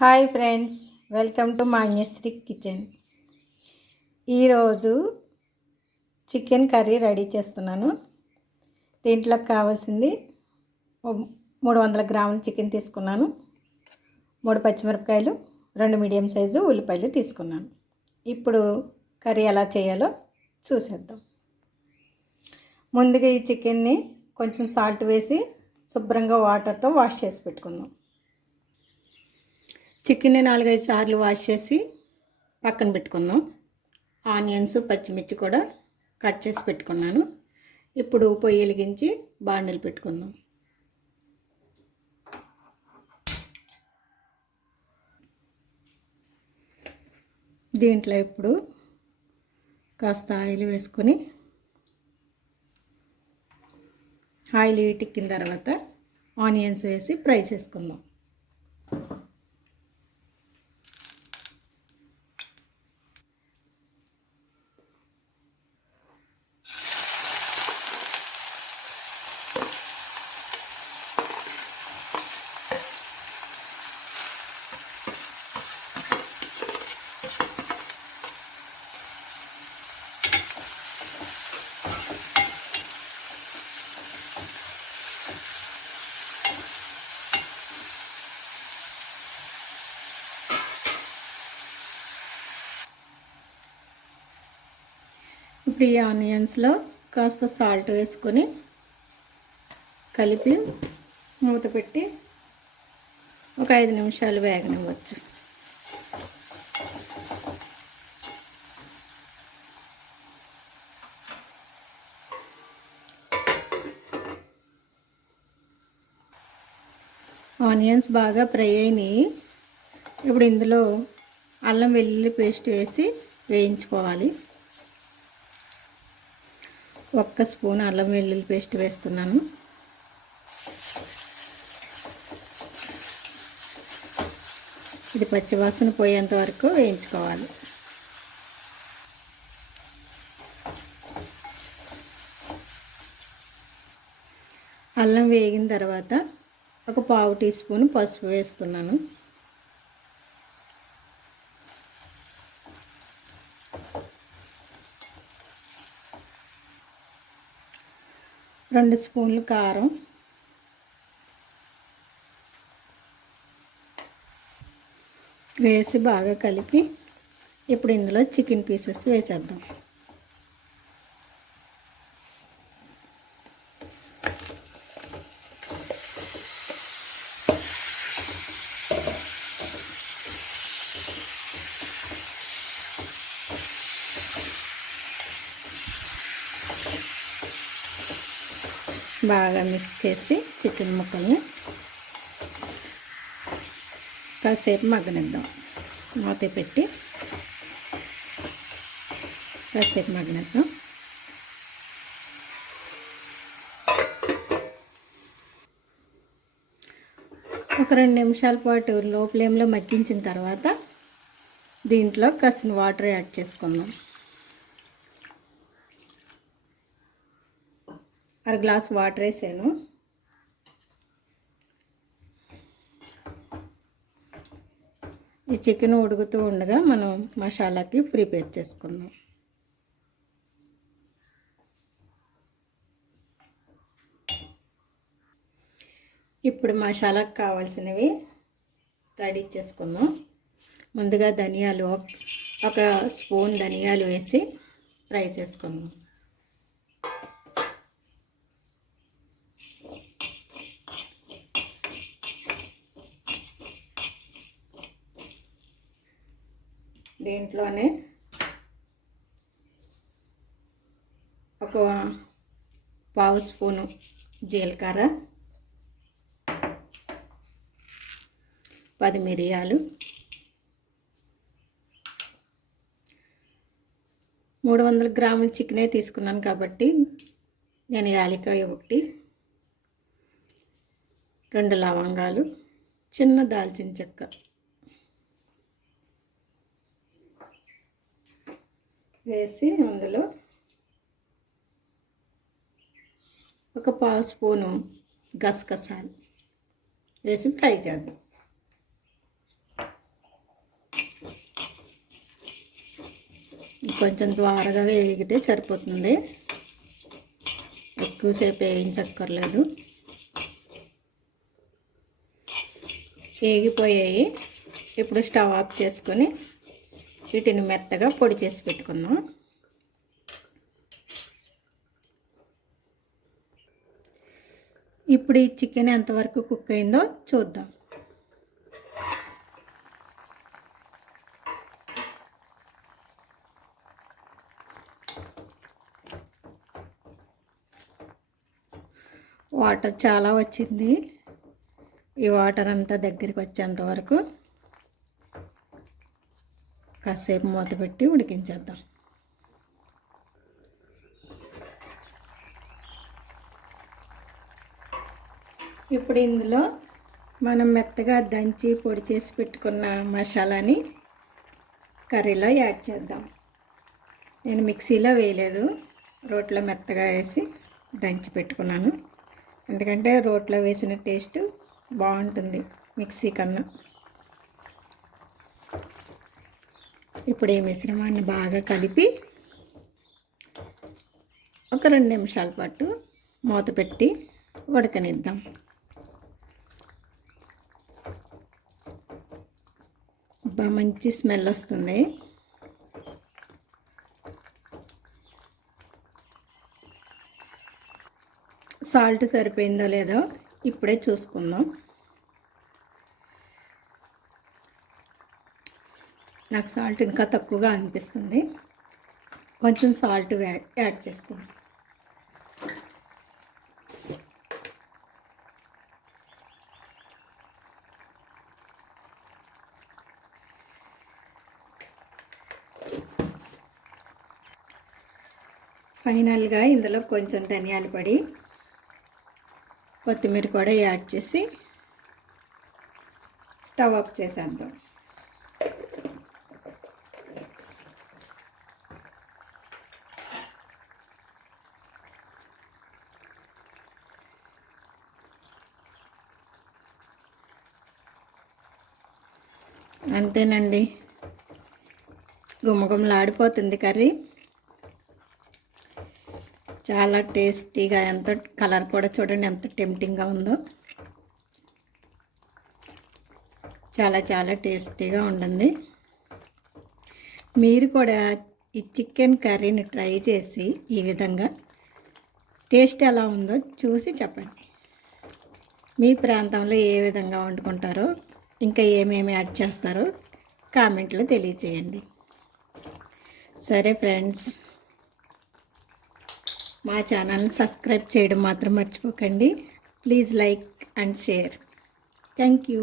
Hi friends, welcome to Manyasri kitchen. ఈరోజు chicken curry ready చేస్తున్నాను. దీంట్లోకి కావాల్సింది 300 గ్రాముల చికెన్ తీసుకున్నాను, 3 పచ్చిమిరపకాయలు, 2 మీడియం సైజు ఉల్లిపాయలు తీసుకున్నాను. ఇప్పుడు కర్రీ ఎలా చేయాలో చూసేద్దాం. ముందుగా ఈ చికెన్ని కొంచెం సాల్ట్ వేసి శుభ్రంగా వాటర్తో వాష్ చేసి పెట్టుకుందాం. చికెన్ని 4-5 సార్లు వాష్ చేసి పక్కన పెట్టుకుందాం. ఆనియన్స్, పచ్చిమిర్చి కూడా కట్ చేసి పెట్టుకున్నాను. ఇప్పుడు పొయ్యి వెలిగించి బాండీలు పెట్టుకుందాం. దీంట్లో ఇప్పుడు కాస్త ఆయిల్ వేసుకొని ఆయిల్ ఎక్కిన తర్వాత ఆనియన్స్ వేసి ఫ్రై చేసుకుందాం. ఇప్పుడు ఈ ఆనియన్స్లో కాస్త సాల్ట్ వేసుకొని కలిపి మూత పెట్టి ఒక 5 నిమిషాలు వేగనివ్వచ్చు. ఆనియన్స్ బాగా ఫ్రై అయినాయి. ఇప్పుడు ఇందులో అల్లం వెల్లుల్లి పేస్ట్ వేసి వేయించుకోవాలి. 1 స్పూన్ అల్లం వెల్లుల్లి పేస్ట్ వేస్తున్నాను. ఇది పచ్చివాసన పోయేంత వరకు వేయించుకోవాలి. అల్లం వేగిన తర్వాత ఒక 1/2 టీ స్పూన్ పసుపు వేస్తున్నాను. రెండు స్పూన్లు కారం, వేసి బాగా కలిపి ఇప్పుడు ఇందులో చికెన్ పీసెస్ వేసేద్దాం. బాగా మిక్స్ చేసి చికెన్ ముక్కల్ని కాసేపు మగ్గనిద్దాం. మూత పెట్టి కాసేపు మగ్గనిద్దాం. ఒక 2 నిమిషాల పాటు లో ఫ్లేమ్లో మగ్గించిన తర్వాత దీంట్లో కాసిన వాటర్ యాడ్ చేసుకుందాం. 1 గ్లాస్ వాటర్ వేసాను. ఈ చికెన్ ఉడుకుతూ ఉండగా మనం మసాలాకి ప్రిపేర్ చేసుకుందాం. ఇప్పుడు మసాలాకు కావాల్సినవి రెడీ చేసుకుందాం. ముందుగా ధనియాలు, 1 స్పూన్ ధనియాలు వేసి ఫ్రై చేసుకుందాం. దీంట్లోనే 1/2 స్పూను జీలకర్ర, 10 మిరియాలు, 300 గ్రాముల చికెనే తీసుకున్నాను కాబట్టి నేను యాలక్కాయ 1, 2 లవంగాలు, చిన్న దాల్చిన చెక్క వేసి అందులో 1/2 స్పూను గసగసాలు వేసి ఫ్రై చేద్దాం. కొంచెం ద్వారగా వేగితే సరిపోతుంది, ఎక్కువసేపు వేయించక్కర్లేదు. వేగిపోయాయి. ఇప్పుడు స్టవ్ ఆఫ్ చేసుకొని వీటిని మెత్తగా పొడి చేసి పెట్టుకుందాం. ఇప్పుడు ఈ చికెన్ ఎంతవరకు కుక్ అయిందో చూద్దాం. వాటర్ చాలా వచ్చింది. ఈ వాటర్ అంతా దగ్గరికి వచ్చేంత వరకు కాసేపు మూత పెట్టి ఉడికించేద్దాం. ఇప్పుడు ఇందులో మనం మెత్తగా దంచి పొడి చేసి పెట్టుకున్న మసాలాని కర్రీలో యాడ్ చేద్దాం. నేను మిక్సీలో వేయలేదు, రోట్లో మెత్తగా వేసి దంచి పెట్టుకున్నాను. ఎందుకంటే రోట్లో వేసిన టేస్ట్ బాగుంటుంది మిక్సీ కన్నా. ఇప్పుడు ఈ మిశ్రమాన్ని బాగా కలిపి ఒక 2 నిమిషాల పాటు మూత పెట్టి ఉడకనిద్దాం. మంచి స్మెల్ వస్తుంది. సాల్ట్ సరిపోయిందో లేదో ఇప్పుడే చూసుకుందాం. నాకు సాల్ట్ ఇంకా తక్కువగా అనిపిస్తుంది, కొంచెం సాల్ట్ యాడ్ చేసుకుందాం. ఫైనల్గా ఇందులో కొంచెం ధనియాల పొడి, కొత్తిమీర కూడా యాడ్ చేసి స్టవ్ ఆఫ్ చేసేద్దాం. అంతేనండి, గుమగుమలాడిపోతుంది కర్రీ. చాలా టేస్టీగా, ఎంత కలర్ కూడా చూడండి ఎంత టెంప్టింగ్గా ఉందో. చాలా చాలా టేస్టీగా ఉంటుంది. మీరు కూడా ఈ చికెన్ కర్రీని ట్రై చేసి ఈ విధంగా టేస్ట్ ఎలా ఉందో చూసి చెప్పండి. మీ ప్రాంతంలో ఏ విధంగా వండుకుంటారో, ఇంకా ఏమేమి యాడ్ చేస్తారో కామెంట్లో తెలియచేయండి. సరే ఫ్రెండ్స్, మా ఛానల్ని సబ్స్క్రైబ్ చేయడం మాత్రం మర్చిపోకండి. Please like and share. Thank you.